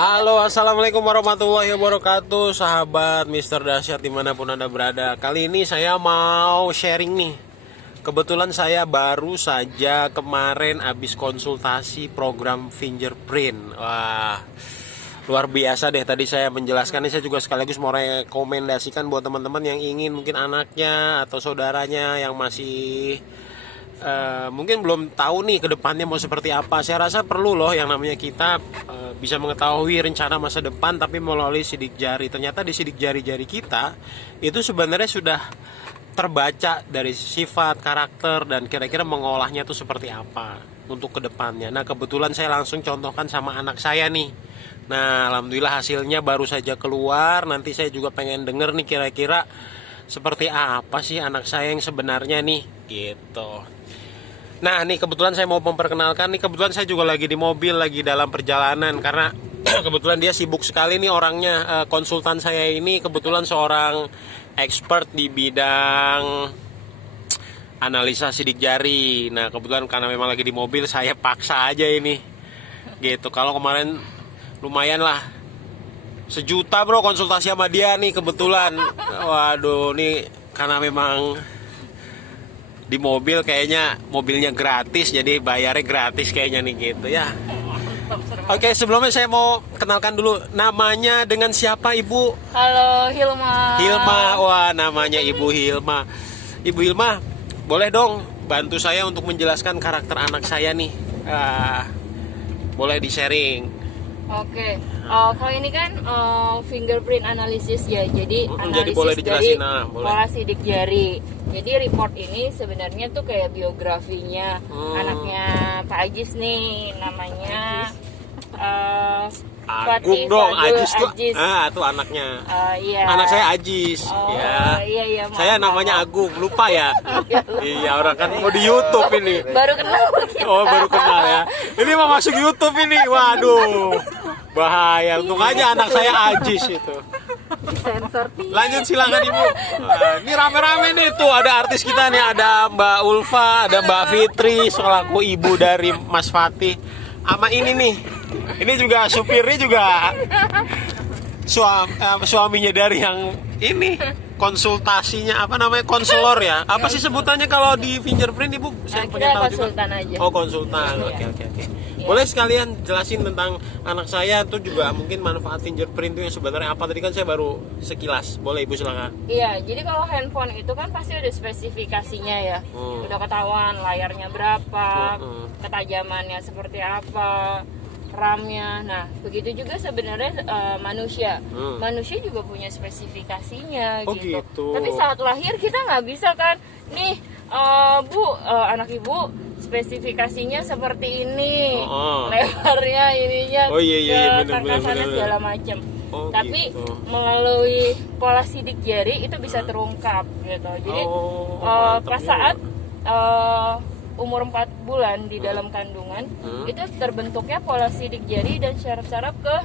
Halo, assalamualaikum warahmatullahi wabarakatuh, sahabat Mister Dasyat dimanapun Anda berada. Kali ini saya mau sharing nih. Kebetulan saya baru saja kemarin habis konsultasi program fingerprint. Wah, luar biasa deh. Tadi saya menjelaskan ini, saya juga sekaligus mau rekomendasikan buat teman-teman yang ingin mungkin anaknya atau saudaranya yang masih mungkin belum tahu nih ke depannya mau seperti apa. Saya rasa perlu loh yang namanya kita bisa mengetahui rencana masa depan tapi melalui sidik jari. Ternyata di sidik jari-jari kita itu sebenarnya sudah terbaca dari sifat, karakter, dan kira-kira mengolahnya itu seperti apa untuk ke depannya. Nah, kebetulan saya langsung contohkan sama anak saya nih. Nah, alhamdulillah hasilnya baru saja keluar. Nanti saya juga pengen denger nih kira-kira seperti apa sih anak saya yang sebenarnya nih gitu. Nah, nih kebetulan saya mau memperkenalkan nih, kebetulan saya juga lagi di mobil, lagi dalam perjalanan karena kebetulan dia sibuk sekali nih orangnya. Konsultan saya ini kebetulan seorang expert di bidang analisa sidik jari. Nah, kebetulan karena memang lagi di mobil, saya paksa aja ini gitu. Kalau kemarin lumayan lah, 1 juta bro konsultasi sama dia nih kebetulan. Waduh, nih karena memang di mobil kayaknya mobilnya gratis, jadi bayarnya gratis kayaknya nih gitu ya. Oke, sebelumnya saya mau kenalkan dulu namanya, dengan siapa Ibu? Halo, Hilma. Hilma. Wah, namanya Ibu Hilma. Ibu Hilma, boleh dong bantu saya untuk menjelaskan karakter anak saya nih. Boleh di sharing. Oke, kalau ini kan fingerprint analysis ya, jadi analisis boleh dijelasin, dari boleh. pola sidik jari. Jadi report ini sebenarnya tuh kayak biografinya anaknya Pak Ajis nih, namanya Agung dong, Ajis tuh anaknya. Iya. Anak saya Ajis. Ya. Iya, maaf, Saya namanya Agung, lupa ya. Iya, orang kan mau di YouTube ini. baru kenal kita. Oh, baru kenal ya. Ini mau masuk YouTube ini. Waduh. Bahaya. Untung aja anak saya Ajis itu. Sensor. Lanjut, silakan Ibu. Ini rame-rame nih, tuh ada artis kita nih, ada Mbak Ulfa, ada Mbak Fitri selaku ibu dari Mas Fatih. Sama ini nih. Ini juga supirnya juga suaminya dari yang ini, konsultasinya apa namanya, konselor ya. Apa sih sebutannya kalau di fingerprint Ibu? Saya Kita pengen tahu juga. konsultan aja. Oh, konsultan. Oke. Boleh sekalian jelasin tentang anak saya tuh juga mungkin manfaat fingerprint itu yang sebenarnya apa? Tadi kan saya baru sekilas. Boleh Ibu silakan. Iya, jadi kalau handphone itu kan pasti ada spesifikasinya ya. Udah ketahuan layarnya berapa, ketajamannya seperti apa, RAM-nya. Nah, begitu juga sebenarnya manusia. Manusia juga punya spesifikasinya Oh, gitu. gitu. Tapi saat lahir kita nggak bisa kan, nih Bu, anak Ibu spesifikasinya seperti ini, lebarnya ininya, Oh, iya, karkasannya bener. segala macam. Oh, Tapi gitu. melalui pola sidik jari itu bisa terungkap gitu. Jadi mantap pas juga. saat umur 4 bulan di dalam kandungan itu terbentuknya pola sidik jari dan syaraf-syaraf ke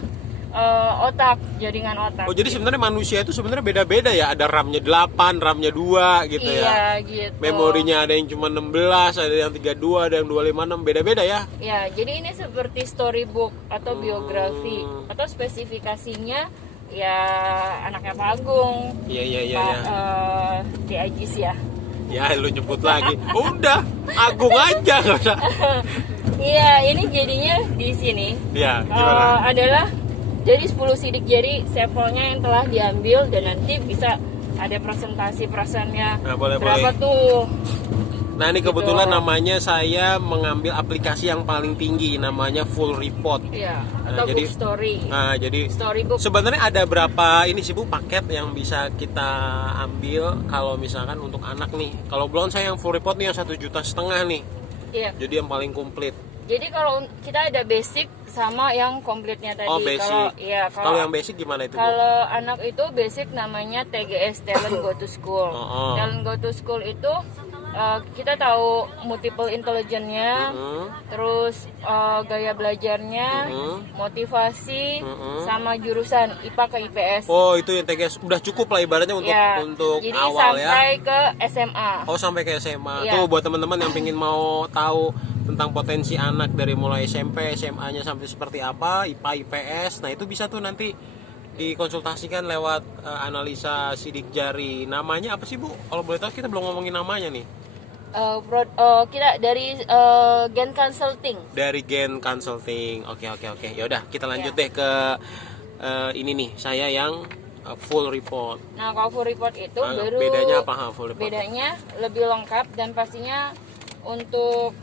otak, jaringan otak. Oh, jadi sebenarnya manusia itu sebenarnya beda-beda ya. Ada RAM-nya 8, RAM-nya 2 gitu ya. Iya, gitu. Memorinya ada yang cuma 16, ada yang 32, ada yang 256, beda-beda ya. Ya, jadi ini seperti storybook atau biografi atau spesifikasinya ya anaknya Pak Agung. Iya. Di Ajis ya. Ya, lu nyebut lagi. Udah, Agung aja nggak usah. Iya, ini jadinya di sini Ya, gimana? adalah jadi 10 sidik jari sampelnya yang telah diambil dan nanti bisa ada presentasi perasaannya. Nah, boleh. Berapa tuh? Nah, ini kebetulan namanya saya mengambil aplikasi yang paling tinggi, namanya Full Report. Iya, Nah, atau jadi- book story. Nah, jadi Storybook. sebenarnya ada berapa ini sih Bu paket yang bisa kita ambil kalau misalkan untuk anak nih? Kalau belum saya yang Full Report nih yang 1,5 juta nih. Iya. Jadi yang paling komplit. Jadi kalau kita ada basic sama yang komplitnya tadi. Oh, basic. Kalau yang basic gimana itu, Bu? Kalau anak itu basic namanya TGS, Talent Go to School. Talent Go to School itu kita tahu multiple intelligence-nya, terus gaya belajarnya, motivasi, sama jurusan IPA ke IPS. Oh, itu yang TGS udah cukup lah ibaratnya untuk jadi awal ya. sampai ke SMA. Oh, sampai ke SMA. Iya. Tuh buat teman-teman yang pengen mau tahu tentang potensi anak dari mulai SMP, SMA-nya sampai seperti apa, IPA, IPS. Nah, itu bisa tuh nanti dikonsultasikan lewat analisa sidik jari. Namanya apa sih, Bu? Kalau boleh tahu, kita belum ngomongin namanya nih. Kita dari Gen Consulting. Dari Gen Consulting. Oke. Yaudah, kita lanjut deh ke ini nih. Saya yang full report. Nah, kalau full report itu baru bedanya apa full report? Bedanya lebih lengkap dan pastinya untuk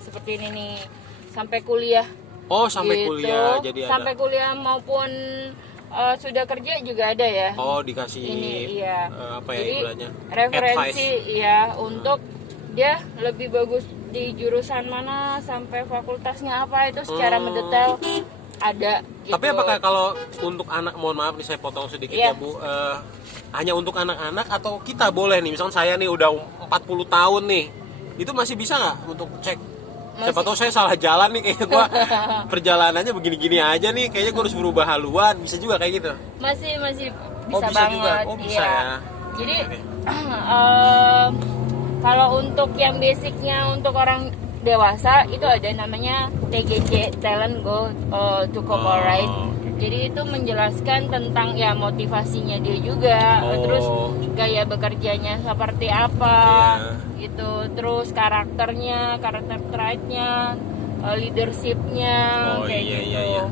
seperti ini nih sampai kuliah. Oh, sampai gitu. kuliah jadi sampai ada. kuliah maupun sudah kerja juga ada ya. Oh, dikasih ini iya. Apa ya jadi, istilahnya? Referensi ya untuk dia lebih bagus di jurusan mana sampai fakultasnya apa itu secara mendetail ada gitu. Tapi apakah kalau untuk anak, mohon maaf nih saya potong sedikit ya Bu, hanya untuk anak-anak atau kita boleh nih, misalnya saya nih udah 40 tahun nih, itu masih bisa nggak untuk cek? Siapa tahu saya salah jalan nih, kayaknya gua perjalanannya begini-gini aja nih, kayaknya gua harus berubah haluan, bisa juga kayak gitu? Masih bisa bisa banget. juga. Oh, bisa ya. Jadi kalau untuk yang basicnya untuk orang dewasa itu ada namanya TGC, Talent Go to Corporate. Jadi itu menjelaskan tentang ya motivasinya dia juga, terus gaya bekerjanya seperti apa, gitu, terus karakter trait-nya, leadershipnya, kayak gitu. Iya.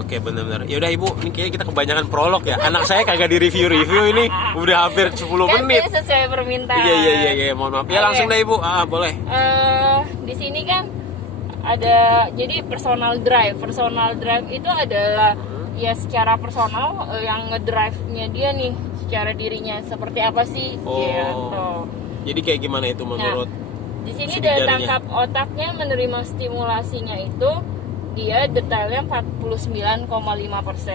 Oke, benar-benar. Ya udah Ibu, ini kayaknya kita kebanyakan prolog ya. Anak saya kagak di review ini, udah hampir 10 menit. Kan sesuai permintaan. Iya, mohon maaf. Ya langsung deh Ibu, boleh. Di sini kan ada jadi personal drive itu adalah ya secara personal yang ngedrive-nya dia nih secara dirinya seperti apa sih gitu. Jadi kayak gimana itu menurut di sini daya tangkap otaknya menerima stimulasinya itu dia detailnya 49,5%.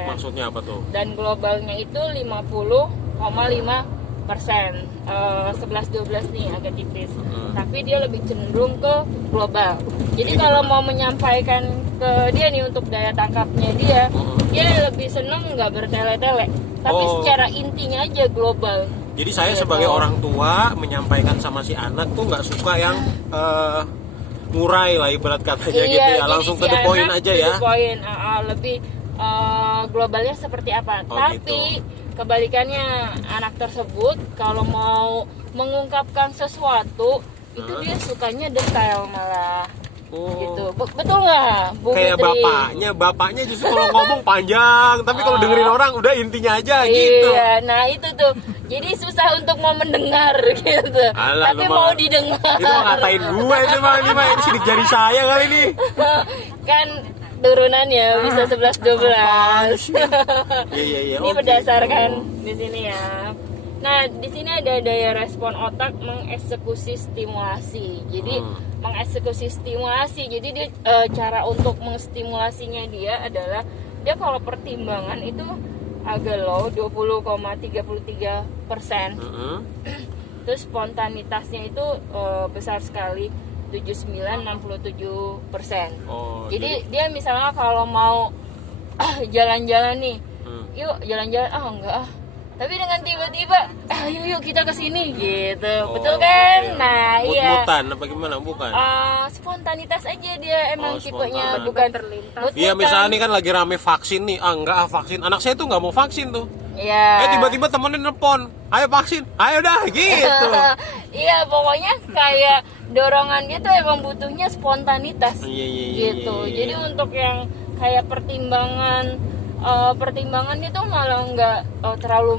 Maksudnya apa tuh? Dan globalnya itu 50,5%. 11-12 nih agak tipis. Tapi dia lebih cenderung ke global. Jadi kalau mau menyampaikan ke dia nih untuk daya tangkapnya dia lebih seneng nggak bertele-tele. Tapi secara intinya aja global. Jadi saya sebagai orang tua menyampaikan sama si anak tuh nggak suka yang ngurai lah ibarat katanya gitu ya, langsung to the point aja ya. To the point, lebih globalnya seperti apa. Tapi kebalikannya anak tersebut kalau mau mengungkapkan sesuatu itu dia sukanya detail malah. Gitu. Betul nggak, Bu Kayak Fitri? bapaknya justru kalau ngomong panjang, tapi kalau dengerin orang udah intinya aja gitu. Iya, nah itu tuh. Jadi susah untuk mau mendengar gitu. Alah, tapi mau didengar. Itu mah ngatain gue itu mah ini sidik jari saya kali ini. Kan turunannya bisa 11-12. Iya. Ini berdasarkan di sini ya. Nah, di sini ada daya respon otak mengeksekusi stimulasi. Jadi mengeksekusi stimulasi. Jadi dia cara untuk menstimulasinya dia adalah dia kalau pertimbangan itu agak low 20,33%. Terus spontanitasnya itu besar sekali 69,67%. Jadi dia misalnya kalau mau jalan-jalan nih, yuk jalan-jalan, enggak tapi dengan tiba-tiba yuk kita kesini gitu, betul kan? Nah Mut-mutan apa gimana? Bukan spontanitas aja dia emang tipenya, bukan terlintas. Iya, misalnya nih kan lagi rame vaksin nih, enggak vaksin, anak saya tuh nggak mau vaksin tuh. Iya. Tiba-tiba temennya nelpon, ayo vaksin, ayo dah gitu. Iya, pokoknya kayak dorongan dia tuh emang butuhnya spontanitas. Gitu. Jadi untuk yang kayak pertimbangannya tuh malah nggak terlalu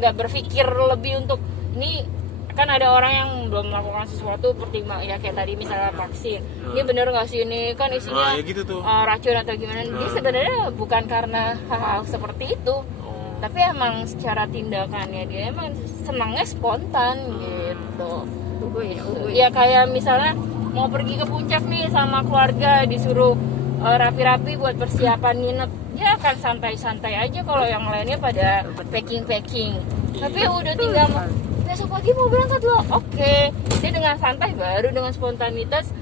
nggak berpikir lebih untuk ini. Kan ada orang yang belum melakukan sesuatu pertimbang ya kayak tadi misalnya vaksin, ini bener nggak sih ini kan isinya gitu tuh. Racun atau gimana. Dia sebenarnya bukan karena hal seperti itu, tapi emang secara tindakannya dia emang senangnya spontan gitu. Ya kayak misalnya mau pergi ke puncak nih sama keluarga, disuruh rapi-rapi buat persiapan nginep, dia akan santai-santai aja kalau yang lainnya pada packing. Tapi udah tinggal besok pagi mau berangkat loh, oke. Dia dengan santai baru dengan spontanitas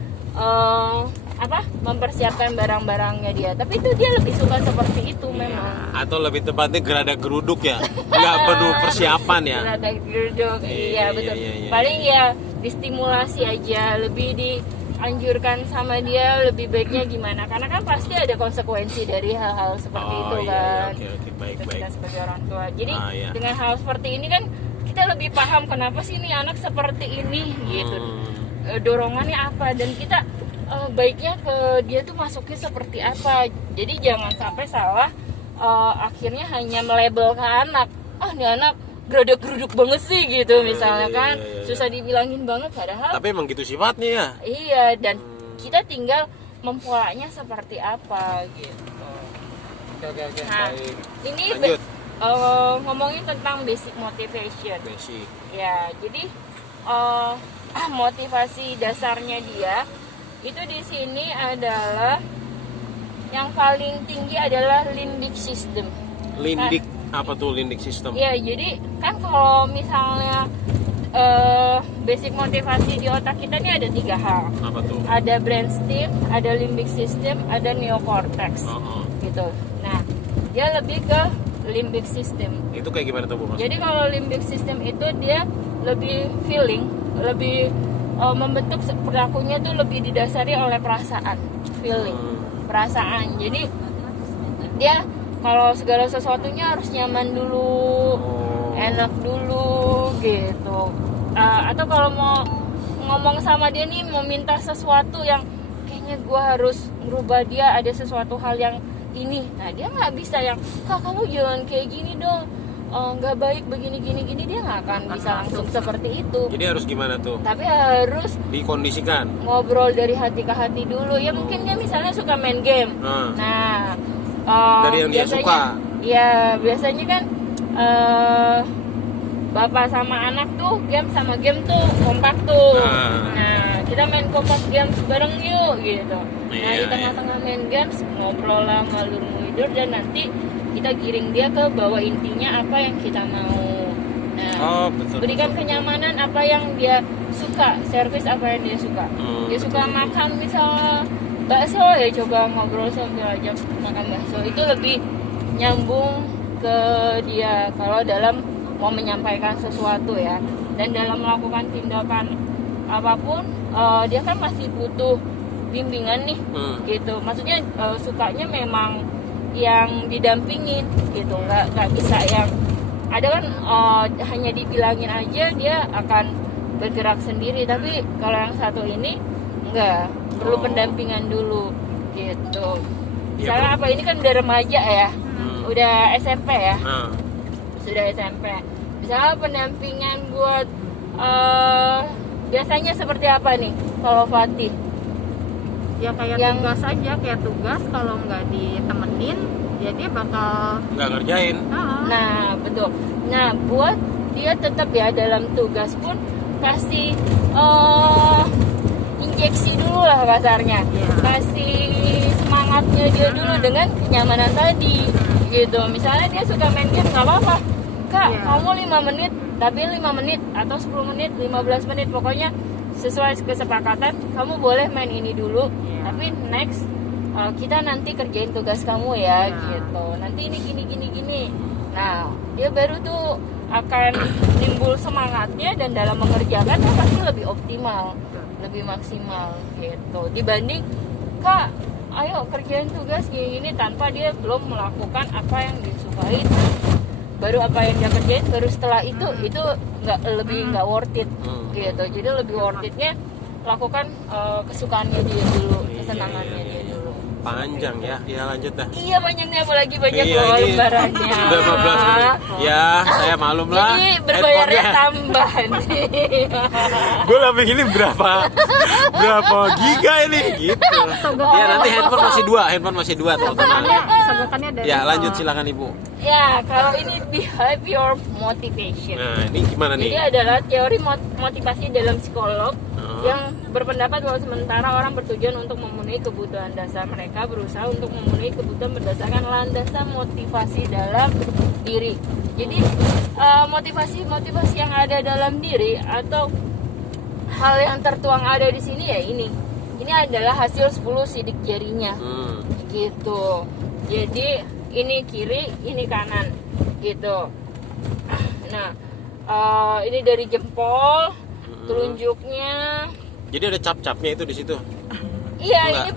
mempersiapkan barang-barangnya dia. Tapi itu dia lebih suka seperti itu memang. Atau lebih tepatnya gerada geruduk ya, nggak penuh persiapan ya. Gerada geruduk, iya betul. Iya. Paling ya distimulasi aja, lebih dianjurkan sama dia lebih baiknya gimana, karena kan pasti ada konsekuensi dari hal-hal seperti itu kan. Oke, baik. Kita sebagai orang tua, jadi Iya. dengan hal seperti ini kan kita lebih paham kenapa sih ini anak seperti ini gitu, dorongannya apa, dan kita baiknya ke dia tuh masuknya seperti apa. Jadi jangan sampai salah, akhirnya hanya melabel ke anak, ini anak geruduk banget sih gitu misalnya kan, susah dibilangin banget, padahal Tapi emang gitu sifatnya ya. iya, dan kita tinggal mempolanya seperti apa gitu. Oke, Nah, baik. ini Lanjut. ngomongin tentang basic motivation. Basic. Ya, jadi motivasi dasarnya dia itu di sini adalah yang paling tinggi adalah limbic system. Limbic, apa tuh limbic system? Ya, jadi kan kalau misalnya basic motivasi di otak kita ini ada 3 hal. Apa tuh? Ada brainstem, ada limbic system, ada neocortex. Gitu. Nah, dia lebih ke limbic system. Itu kayak gimana tuh Bu? Mas? Jadi kalau limbic system itu dia lebih feeling, lebih membentuk perilakunya tuh lebih didasari oleh perasaan, feeling, perasaan. Jadi dia kalau segala sesuatunya harus nyaman dulu, enak dulu gitu. Atau kalau mau ngomong sama dia nih, mau minta sesuatu yang kayaknya gue harus merubah dia, ada sesuatu hal yang ini, nah dia nggak bisa yang, Kak kamu jangan kayak gini dong, nggak baik begini gini, dia nggak akan bisa langsung seperti itu. Jadi harus gimana tuh? Tapi harus Dikondisikan. ngobrol dari hati ke hati dulu. Ya mungkin dia misalnya suka main game. Nah, dari yang dia suka. Ya biasanya kan bapak sama anak tuh game sama game tuh kompak tuh. Nah, kita main kompak games bareng yuk gitu. Nah, di tengah-tengah main games ngobrol lah ngalur ngidur, dan nanti kita giring dia ke bawah intinya apa yang kita mau. Nah, berikan kenyamanan apa yang dia suka, servis apa yang dia suka. Dia suka makan misalnya bakso, ya coba ngobrol sambil ajak makan bakso. Itu lebih nyambung ke dia kalau dalam mau menyampaikan sesuatu ya. Dan dalam melakukan tindakan apapun, dia kan masih butuh bimbingan nih gitu. Maksudnya sukanya memang yang didampingin gitu, nggak bisa yang ada kan hanya dibilangin aja dia akan bergerak sendiri. Tapi kalau yang satu ini enggak, perlu pendampingan dulu gitu. Misalnya apa, ini kan udah remaja ya, udah SMP ya, sudah SMP. Misalnya pendampingan buat biasanya seperti apa nih kalau Fatih? Ya kayak tugas aja, kayak tugas kalau nggak ditemenin ya dia bakal nggak ngerjain. Nah betul. Nah buat dia tetap ya dalam tugas pun kasih injeksi dulu lah kasarnya, kasih semangatnya dia dulu dengan kenyamanan tadi gitu. Misalnya dia suka main game, nggak apa-apa Kak, kamu 5 menit, tapi 5 menit atau 10 menit, 15 menit, pokoknya sesuai kesepakatan kamu boleh main ini dulu, tapi next kita nanti kerjain tugas kamu ya gitu. Nanti ini gini. Nah dia baru tuh akan timbul semangatnya, dan dalam mengerjakan dia pasti lebih optimal, lebih maksimal gitu, dibanding Kak ayo kerjain tugas gini tanpa dia belum melakukan apa yang disukai. Baru apa yang dia kerjain, baru setelah itu nggak worth it gitu. Jadi lebih worth itnya lakukan kesukaannya dia dulu, kesenangannya dia dulu. Panjang ya, lanjut dah. Iya panjangnya, apalagi banyak loh lembarannya. Sudah 15 menit. Ya, saya malum lah. Jadi berbayarnya tambah nih. Gue lebih ini berapa giga ini gitu. Ya nanti handphone masih dua teman-teman. sogokannya dari Ya lanjut silakan Ibu. Ya kalau ini behavior motivation. Nah ini gimana nih? Ini adalah teori motivasi dalam psikolog yang berpendapat bahwa sementara orang bertujuan untuk memenuhi kebutuhan dasar, mereka berusaha untuk memenuhi kebutuhan berdasarkan landasan motivasi dalam diri. Jadi motivasi yang ada dalam diri atau hal yang tertuang ada di sini ya ini adalah hasil 10 sidik jarinya gitu. Jadi ini kiri, ini kanan gitu. Nah ini dari jempol Telunjuknya Jadi ada cap-capnya itu di situ. iya Enggak. ini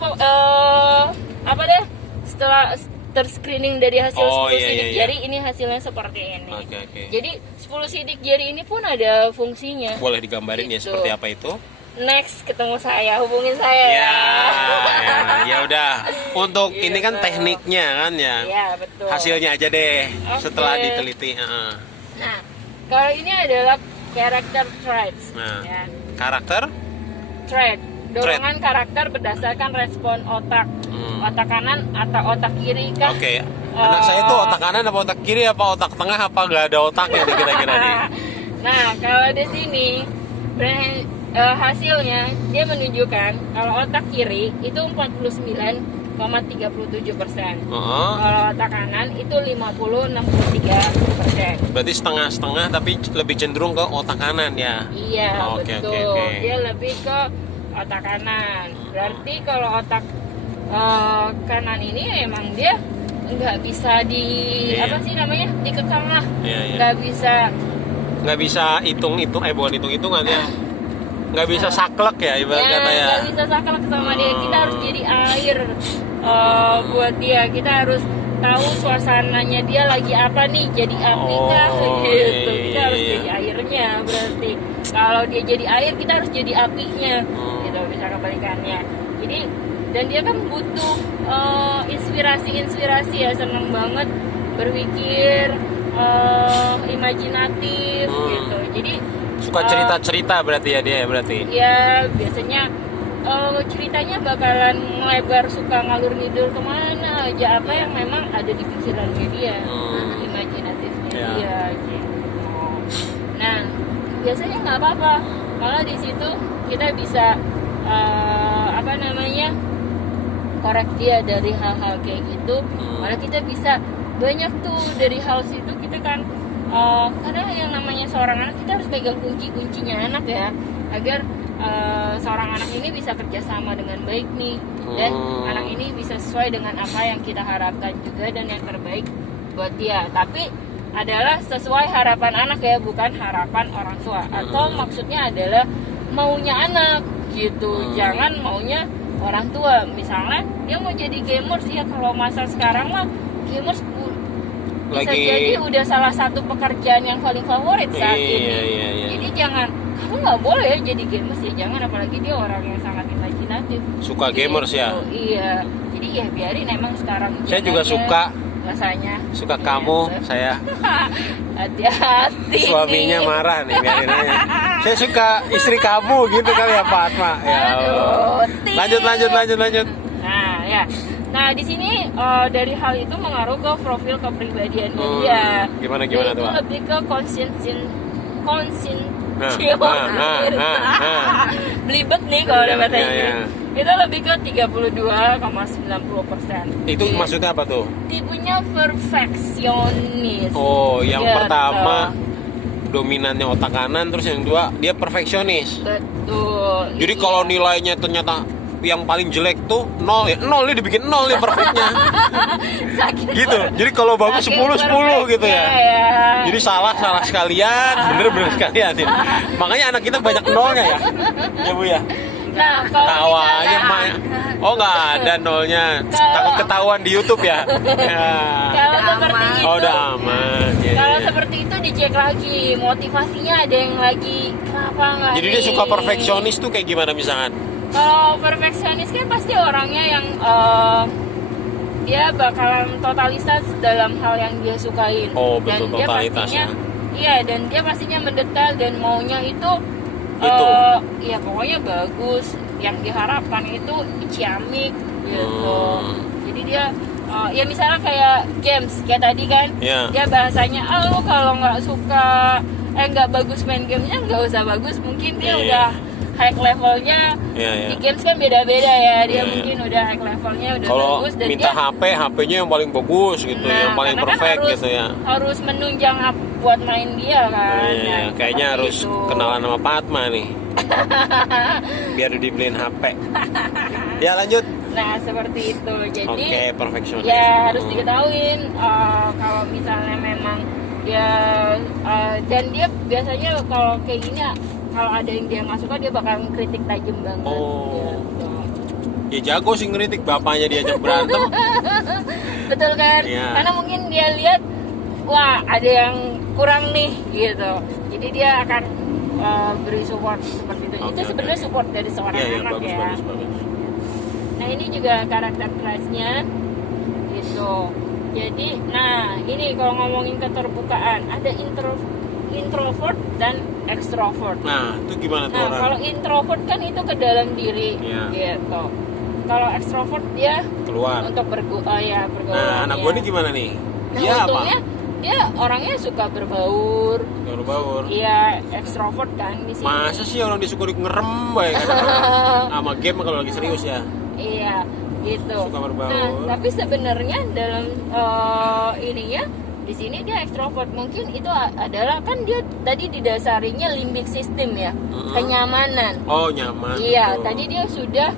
apa deh setelah terscreening dari hasil 10 iya, sidik iya. jari ini hasilnya seperti ini. Oke. Jadi 10 sidik jari ini pun ada fungsinya. Boleh digambarin ya Gitu. seperti apa itu? Next ketemu saya, hubungin saya Ya, ya udah. Untuk ini kan Gitu. tekniknya kan ya. Iya, betul. Hasilnya aja deh Oke. setelah diteliti. Nah, kalau ini adalah character traits. Nah, Ya. karakter? Trait, dorongan karakter berdasarkan respon otak. Otak kanan atau otak kiri kan? Oke. Anak saya tuh otak kanan apa otak kiri apa otak tengah apa nggak ada otaknya nih kira-kira nih. Nah, kalau di sini hasilnya dia menunjukkan kalau otak kiri itu 49,37%. Kalau otak kanan itu 50,63%. Berarti setengah-setengah tapi lebih cenderung ke otak kanan ya. Iya, Oke, betul. oke. Dia lebih ke otak kanan. Berarti kalau otak kanan ini emang dia nggak bisa Iya. apa sih namanya, dikekang lah. Iya. Nggak bisa Hitung-hitung, bukan hitung-hitungan ya. Nggak bisa saklek ya ibarat kata ya. nggak bisa saklek sama dia. Kita harus jadi air buat dia. Kita harus tahu suasananya dia lagi apa nih, jadi api kah gitu. Kita harus Iya. jadi airnya. Berarti kalau dia jadi air, kita harus jadi apinya gitu, bisa kebalikannya. Jadi dan dia kan butuh inspirasi ya, seneng banget berpikir, imajinatif gitu. Jadi Suka cerita-cerita berarti ya dia berarti. ya biasanya ceritanya bakalan melebar, suka ngalur ngidul kemana aja, apa yang memang ada di pikirannya dia, imajinatifnya Ya. dia gitu. Nah biasanya nggak apa-apa, malah di situ kita bisa korek dia dari hal-hal kayak gitu. Malah kita bisa banyak tuh dari hal situ kita kan, karena yang namanya seorang anak kita harus pegang kuncinya anak ya, agar seorang anak ini bisa kerjasama dengan baik nih, dan anak ini bisa sesuai dengan apa yang kita harapkan juga dan yang terbaik buat dia. Tapi adalah sesuai harapan anak ya, bukan harapan orang tua. Atau maksudnya adalah maunya anak gitu, jangan maunya orang tua. Misalnya dia mau jadi gamers ya, kalau masa sekarang mah gamers bisa jadi udah salah satu pekerjaan yang paling favorit saat ini. Iya. Jadi jangan, kamu nggak boleh ya jadi gamers ya, jangan, apalagi dia orang yang sangat imajinatif. Suka Jadi, gamers ya. Iya, jadi ya biarin, emang sekarang Saya juga aja suka. rasanya. Suka Iya, kamu, betul. saya. Hati-hati. Suaminya nih. marah nih, biarin aja. Saya suka istri kamu gitu kali ya Pak Atma. Ya. Aduh, ting. Lanjut. Nah ya, nah di sini dari hal itu mengaruh ke profil kepribadiannya dia. Gimana Dia tuh itu Pak? lebih ke belibet nih kalau ada bahasa Iya, Inggris. iya. Itu lebih ke 32,90%. Itu maksudnya apa tuh? Tipenya perfeksionis. Oh, yang Gitu. pertama dominannya otak kanan, terus yang kedua dia perfeksionis. Betul. Jadi iya. kalau nilainya ternyata yang paling jelek tuh 0 ya, 0 nih dibikin 0 nih perfectnya. Sakit Gitu. Jadi kalau bagus saking 10 gitu ya. perfectnya ya. Jadi salah sekalian, bener sekalian ya. Makanya anak kita banyak nolnya ya. Ya Bu ya. Nah, kalau Tawanya misalnya- oh nggak ada nolnya. Takut ketahuan di YouTube ya. Ya. Kalau seperti itu, Oh udah aman. Ya, kalau ya. seperti itu dicek lagi motivasinya, ada yang lagi kenapa nggak? Jadi dia nih? suka perfeksionis tuh kayak gimana misalkan? Kalau perfeksionis kan pasti orangnya yang dia bakalan totalitas dalam hal yang dia sukain. Oh, betul, dan dia totalitas pastinya, ya. Iya, dan dia pastinya mendetail dan maunya itu. Ya pokoknya bagus, yang diharapkan itu ciamik gitu. Jadi dia ya misalnya kayak games kayak tadi kan, Iya. dia bahasanya lu kalau nggak suka nggak bagus main gamenya, nggak usah bagus, mungkin dia Iya. udah high levelnya. Iya. Di games kan beda-beda ya, dia Iya. mungkin udah high levelnya udah Kalau bagus, dan minta dia HP-nya yang paling bagus gitu, yang paling karena kan perfect harus, gitu ya. harus menunjang buat main dia kan. Iya, Nah, kayaknya seperti harus itu. kenalan sama Pak Atma nih. Biar dibeliin HP. Ya lanjut. Nah seperti itu, jadi Oke, perfeksionis. ya harus diketahuin kalau misalnya memang dia dan dia biasanya kalau kayak gini kalau ada yang dia nggak suka dia bakal kritik tajam banget. Oh. Gitu. Ya jago sih ngeritik, bapaknya diajak berantem. Betul kan? Iya. Karena mungkin dia lihat, wah ada yang kurang nih gitu. Jadi dia akan beri support seperti itu. Itu sebenarnya support dari seorang Iya, anak bagus, ya. bagus. Nah ini juga karakter kelasnya gitu. Jadi, nah ini kalau ngomongin keterbukaan ada introvert dan extrovert. Nah, itu gimana tuh Nah orang? kalau introvert kan itu ke dalam diri, Iya. gitu. Kalau extrovert dia Keluar. untuk bergaul. Nah, anak ya. gue ini gimana nih? Nah Dia apa? untungnya dia orangnya suka berbaur. Baur-baur. Iya, extrovert kan di sini. Masa sih orang disuruh ngerem baik sama game kalau lagi serius ya. Iya, gitu. Suka berbaur. Nah, tapi sebenarnya dalam ininya di sini dia ekstrovert. Mungkin itu adalah kan dia tadi didasarinya limbic system ya, kenyamanan. Oh, nyaman. Iya, betul. tadi dia sudah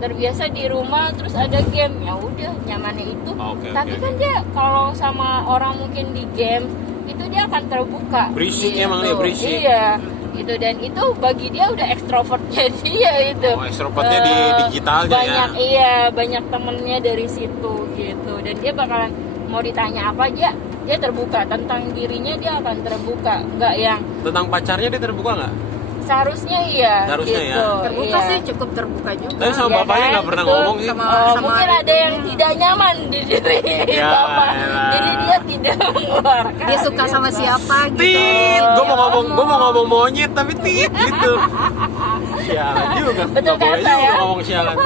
terbiasa di rumah terus ada game, ya udah nyamannya itu. Oke, Tapi oke, kan dia kalau sama orang mungkin di game itu dia akan terbuka. Berisik emang dia, berisik. Iya, gitu dan itu bagi dia udah ekstrovertnya dia itu. Oh, ekstrovertnya di digitalnya banyak, ya. Iya, banyak temennya dari situ gitu dan dia bakalan mau ditanya apa aja dia terbuka tentang dirinya, dia akan terbuka, nggak yang Tentang pacarnya dia terbuka nggak? seharusnya iya Seharusnya gitu. ya. Terbuka Iya. sih cukup terbuka juga. Tapi sama Iya bapaknya kan? nggak pernah Betul. ngomong sih. Sama Mungkin ada yang adiknya. tidak nyaman di diri Ya, bapak, elah. jadi dia tidak mengeluarkan. Dia suka sama gitu. siapa gitu. Tit, gue mau ngomong monyet tapi tit gitu. Sialan juga. Betul Nggak boleh kata juga ya. ngomong sialan.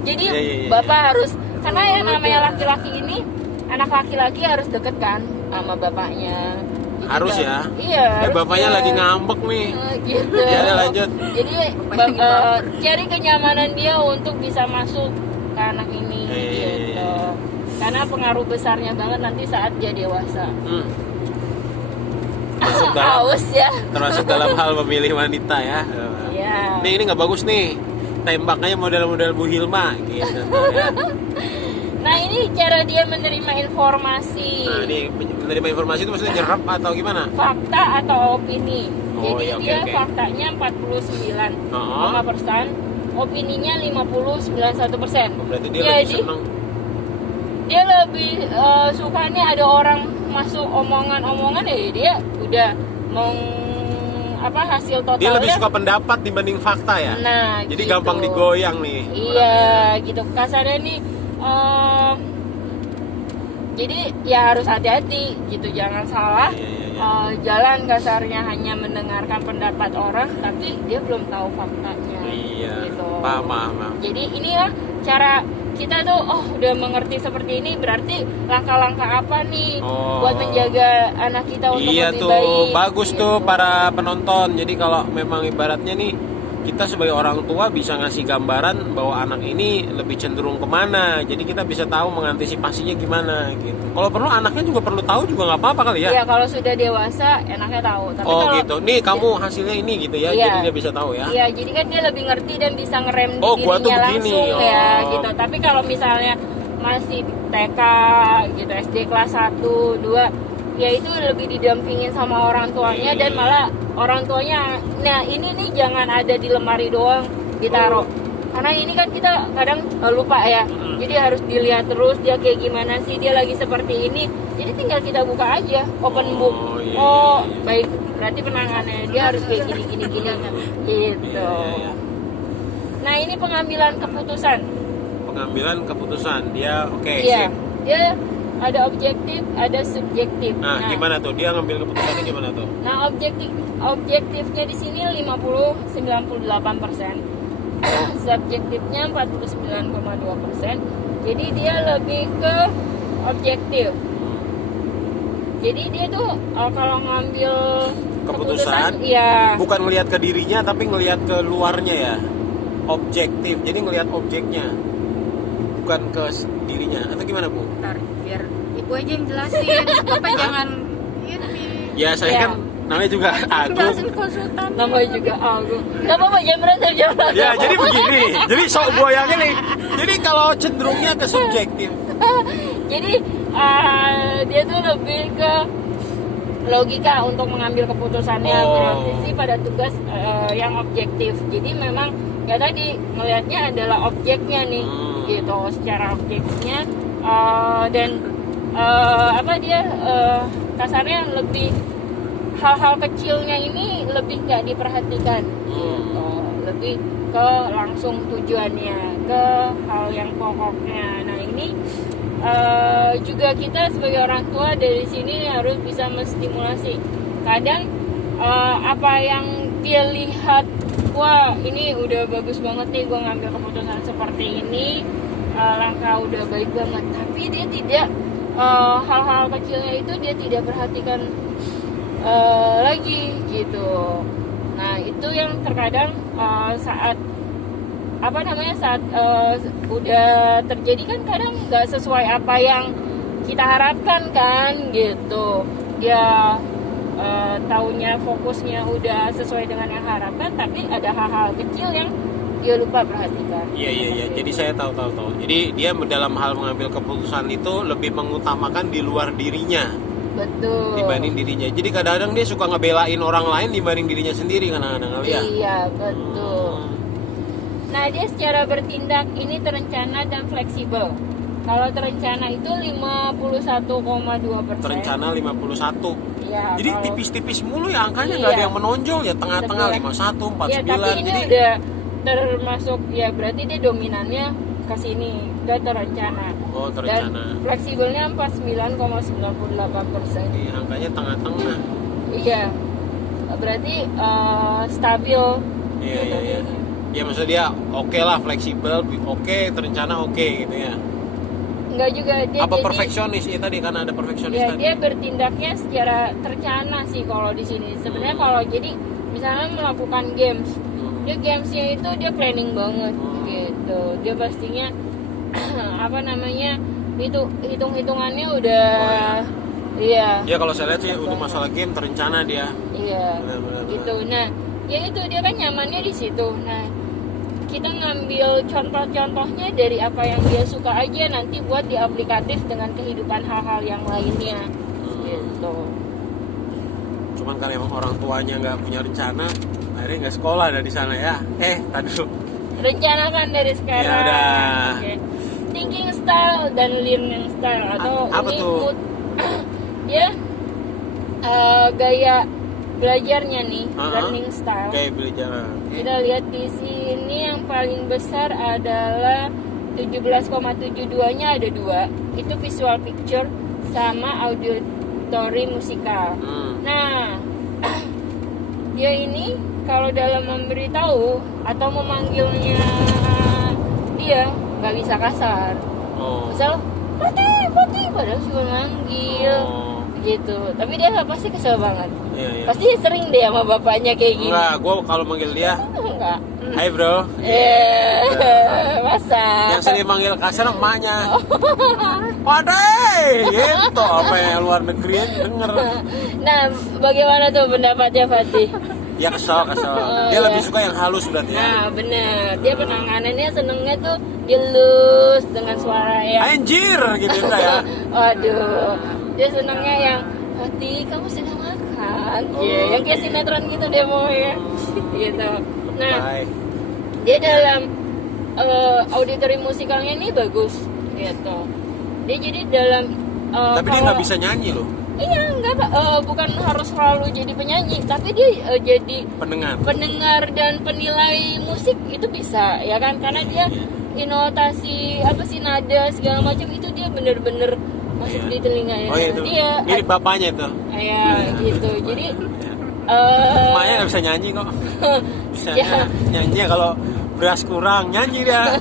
Jadi Iya, iya, iya. bapak harus, karena yang namanya laki-laki ini, anak laki-laki harus deket kan sama bapaknya. Jadi Harus bap- ya. Iya. Bapaknya harusnya. lagi ngambek nih. Gitu. Ya udah, lanjut. Jadi Bapaknya lagi baper. cari kenyamanan dia untuk bisa masuk ke anak ini. Iya, iya, iya, Gitu. iya. Karena pengaruh besarnya banget nanti saat dia dewasa. Termasuk dalam, Haus ya. termasuk dalam hal memilih wanita ya. Iya. Nih ini nggak bagus nih. Tembaknya model-model Bu Hilma gitu tuh, ya. Nah ini cara dia menerima informasi. Nah, ini menerima informasi itu maksudnya nyerap atau gimana? Fakta atau opini. Oh, Jadi iya, oke, dia oke. faktanya 49,5%, opininya 59,1%. Berarti dia Jadi, lebih seneng. Dia lebih sukanya ada orang masuk omongan-omongan ya dia udah hasil totalnya. Dia lebih suka pendapat dibanding fakta ya. Nah, Jadi gitu. gampang digoyang nih. Iya, gitu. Kasarnya nih jadi ya harus hati-hati gitu, jangan salah Iya, iya, iya. jalan kasarnya hanya mendengarkan pendapat orang tapi dia belum tahu faktanya. Iya. Gitu. Paham. Jadi inilah cara kita tuh udah mengerti seperti ini, berarti langkah-langkah apa nih buat menjaga anak kita untuk Iya lebih tuh, baik. bagus gitu. tuh para penonton. Jadi kalau memang ibaratnya nih kita sebagai orang tua bisa ngasih gambaran bahwa anak ini lebih cenderung kemana, jadi kita bisa tahu mengantisipasinya gimana gitu. Kalau perlu anaknya juga perlu tahu juga nggak apa-apa kali ya. Iya, kalau sudah dewasa enaknya tahu. Tapi Oh kalau gitu. Nih kamu hasilnya ini gitu ya, Iya. jadi dia bisa tahu ya. Iya, jadi kan dia lebih ngerti dan bisa ngerem di Oh, gua tuh dirinya begini. langsung ya Oh. gitu. Tapi kalau misalnya masih TK gitu, SD kelas 1, 2, ya itu lebih didampingin sama orang tuanya Iya. dan malah orang tuanya, nah ini nih jangan ada di lemari doang ditaruh. Karena ini kan kita kadang lupa ya. Jadi harus dilihat terus dia kayak gimana sih, dia lagi seperti ini. Jadi tinggal kita buka aja open book. Oh, iya, Oh, iya, iya. baik, berarti penanganannya dia harus kayak gini gitu. Iya. Nah, ini pengambilan keputusan. Pengambilan keputusan dia oke. Iya. Sip. Dia ada objektif, ada subjektif. Nah, gimana tuh? Dia ngambil keputusannya gimana tuh? Nah, objektifnya di sini 98%. Subjektifnya 49,2%. Jadi dia lebih ke objektif. Jadi dia tuh kalau ngambil Keputusan, iya. bukan ngelihat ke dirinya tapi ngelihat ke luarnya ya. Objektif. Jadi ngelihat objeknya. Bukan ke dirinya. Atau gimana, Bu? Ntar, biar ibu aja yang jelasin. Bapak jangan ini. Ya, saya Iya. kan namanya juga Agung. Jelasin konsultan. Namanya juga Agung. Gak apa-apa, jangan berantem, jangan berantem. Ya, jadi begini. Jadi sok goyangnya nih. Jadi kalau cenderungnya ke subjektif. Jadi dia tuh lebih ke logika untuk mengambil keputusannya, Oh. berarti sih pada tugas yang objektif. Jadi memang ya tadi melihatnya adalah objeknya nih, gitu, secara objeknya dan apa dia kasarnya lebih hal-hal kecilnya ini lebih nggak diperhatikan, gitu, lebih ke langsung tujuannya, ke hal yang pokoknya. Nah ini juga kita sebagai orang tua dari sini harus bisa menstimulasi. Kadang apa yang dia lihat, wah ini udah bagus banget nih gue ngambil keputusan seperti ini, langkah udah baik banget, tapi dia tidak hal-hal kecilnya itu dia tidak perhatikan lagi, gitu. Nah itu yang terkadang saat udah terjadi kan kadang nggak sesuai apa yang kita harapkan kan, gitu. Dia taunya fokusnya udah sesuai dengan yang harapkan, tapi ada hal-hal kecil yang dia lupa perhatikan. Iya. Jadi saya tahu. Jadi dia dalam hal mengambil keputusan itu lebih mengutamakan di luar dirinya. Betul. Dibanding dirinya. Jadi kadang-kadang dia suka ngebelain orang lain dibanding dirinya sendiri kadang-kadang kali ya. Iya, betul. Nah, dia secara bertindak ini terencana dan fleksibel. Kalau terencana itu 51,2%. Terencana 51. Ya, Jadi kalau- tipis-tipis mulu ya angkanya, nggak ada Iya. yang menonjol ya, tengah-tengah Betul. 51, 49. Ya, tapi ini Jadi udah termasuk ya berarti dia dominannya ke sini, udah terencana. oh Dan terencana. fleksibelnya 49,98%. Jadi angkanya tengah-tengah. Iya. Berarti stabil. Iya, gitu. iya. Ya maksudnya dia oke lah, fleksibel, oke, terencana oke gitu ya. Enggak juga dia Apa jadi- perfeksionis ya tadi, karena ada perfeksionis Ya, tadi. dia bertindaknya secara terencana sih kalau di sini. Sebenarnya kalau jadi misalnya melakukan games, dia gamesnya itu dia planning banget, gitu. Dia pastinya apa namanya itu hitung-hitungannya udah, iya, Ya kalau saya lihat sih untuk masalah game terencana dia. iya, Benar-benar. gitu. Nah, ya itu dia kan nyamannya di situ. Nah, kita ngambil contoh-contohnya dari apa yang dia suka aja nanti buat diaplikatif dengan kehidupan hal-hal yang lainnya, gitu. Cuman kalau emang orang tuanya nggak punya rencana, akhirnya nggak sekolah dari sana ya. Tadi dulu. Rencanakan dari sekarang. Ya udah. Oke. Thinking style dan learning style atau Apa ini tuh? mood. Dia gaya belajarnya nih, learning style. Kayak belajar. Kita lihat di sini yang paling besar adalah 17,72-nya ada 2. Itu visual picture sama auditory musikal. Nah, dia ini kalau dalam memberitahu atau memanggilnya dia nggak bisa kasar. Oh. Misal, Fatih, padahal cuma manggil, Oh. gitu. Tapi dia pasti kesel banget. Iya. Pasti sering deh sama bapaknya kayak gini. Enggak, gue kalau manggil dia, Enggak. hai bro. Masa? Yang sering manggil kasar emaknya. Padahal, gitu. Apa yang luar negeri denger. Nah, bagaimana tuh pendapatnya Fatih? Ya kesel. Dia lebih suka yang halus berarti ya. Nah, bener. Dia penanganannya senengnya tuh dilus dengan suara yang Anjir, gitu enggak ya? waduh. Dia senengnya yang Fatih, kamu sedang makan. Yang kayak sinetron gitu deh mau ya. Gitu. Nah, Baik. dia dalam auditory musikalnya ini bagus gitu. Dia jadi dalam Tapi dia nggak bisa nyanyi loh, Iya, enggak Pak. Bukan harus selalu jadi penyanyi, tapi dia jadi pendengar dan penilai musik itu bisa, ya kan? Karena dia inotasi nada segala macam itu dia bener-bener masuk di telinganya. Oh iya itu. Dia Mirip bapaknya itu. ya gitu. Jadi Emaknya nggak bisa nyanyi kok. Bisa Ya. nyanyi kalau beras kurang nyanyi dia.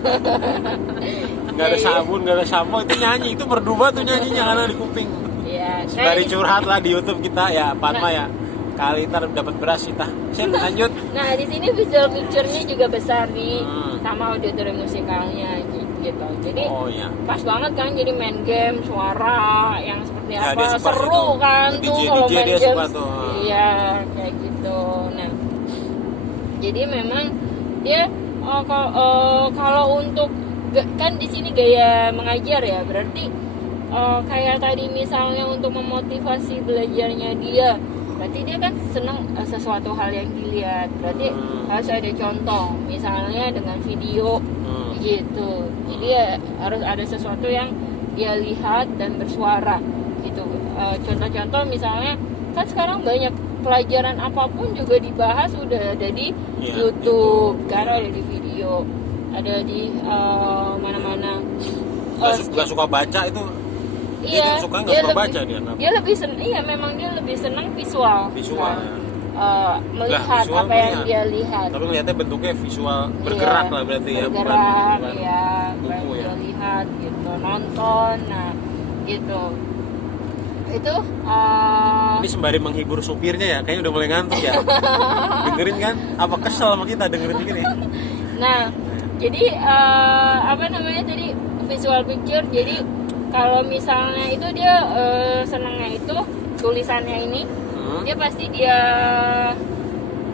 Nggak ada sabun, nggak ada sampo itu nyanyi, itu berdua tuh nyanyinya karena di kuping. ya, Dari curhat lah di YouTube kita ya, Padma ya. Kali ntar dapat beras kita. Sip, lanjut. Nah, di sini visual picture-nya juga besar nih, sama auditory musikalnya gitu. Jadi Oh iya. pas banget kan, jadi main game, suara yang seperti Ya, apa, dia suka seru itu. kan DJ tuh kalau main dia game. suka tuh. Iya, kayak gitu. Nah, jadi memang dia kalau untuk kan di sini gaya mengajar ya, berarti kayak tadi misalnya untuk memotivasi belajarnya dia, berarti dia kan senang sesuatu hal yang dilihat, berarti harus ada contoh, misalnya dengan video gitu. Jadi ya harus ada sesuatu yang dia lihat dan bersuara gitu. Contoh-contoh misalnya kan sekarang banyak pelajaran apapun juga dibahas udah ada di YouTube, kan ada di video, ada di mana-mana. Gak suka baca itu. Iya, dia suka baca dia. Dia lebih senang, iya memang dia lebih senang visual. Melihat visual apa yang dia lihat. Tapi ngeliatnya bentuknya visual, bergerak lah berarti ya. Bergerak, bukan ya. buku ya. Dia lihat gitu, nonton, nah gitu. Itu Ini sembari menghibur supirnya ya, kayaknya udah mulai ngantuk ya. Dengerin kan? Apa kesel sama kita dengerin begini? Nah, jadi apa namanya tadi visual picture. Jadi kalau misalnya itu dia senangnya itu tulisannya ini, dia pasti dia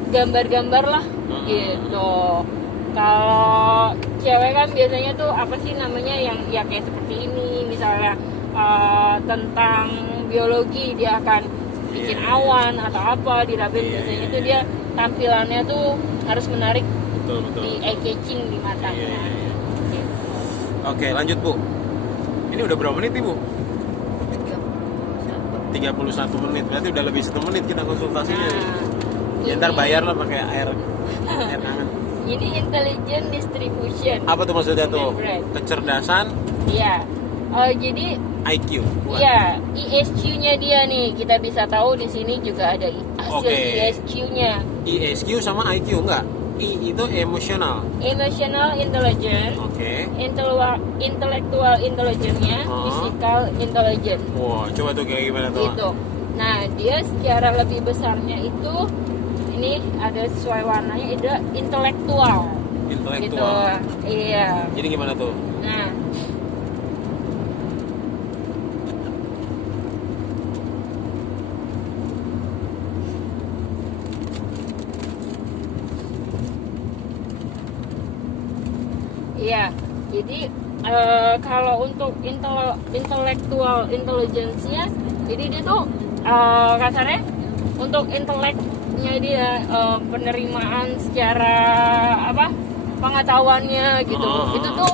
gambar-gambar lah gitu. Kalau cewek kan biasanya tuh apa sih namanya yang ya kayak seperti ini, misalnya tentang biologi dia akan bikin awan atau apa dirapin, biasanya itu dia tampilannya tuh harus menarik, betul. di eye catching di matanya. Gitu. Oke, lanjut Bu. Ini udah berapa menit nih Bu? 31 menit, berarti udah lebih 1 menit kita konsultasinya. Ya ntar bayar lah pakai air hangat. Ini intelligent distribution. Apa tuh maksudnya tuh? Kecerdasan? Iya. Jadi IQ. iya, ESQ-nya dia nih kita bisa tahu di sini juga ada hasil ESQ-nya. ESQ sama IQ enggak? I itu emosional. Emotional intelligence. Intellectual intelligence-nya, physical intelligence. Wah, coba tuh kayak gimana tuh? Gitu. Nah, dia secara lebih besarnya itu ini ada sesuai warnanya, itu intelektual. Gitu. Iya. Jadi gimana tuh? Nah, iya, jadi kalau untuk intellectual intelligence-nya, jadi dia tuh kasarnya untuk inteleknya dia, penerimaan secara apa pengetahuannya gitu, itu tuh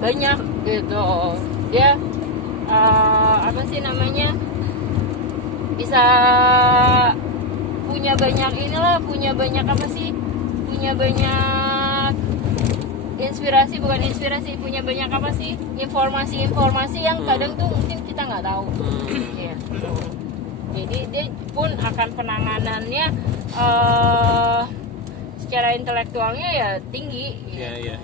banyak gitu. Dia apa sih namanya, bisa punya banyak inilah, punya banyak apa sih, punya banyak punya banyak apa sih, informasi yang kadang tuh mungkin kita nggak tahu. Gitu. Jadi dia pun akan penanganannya secara intelektualnya ya tinggi. Iya.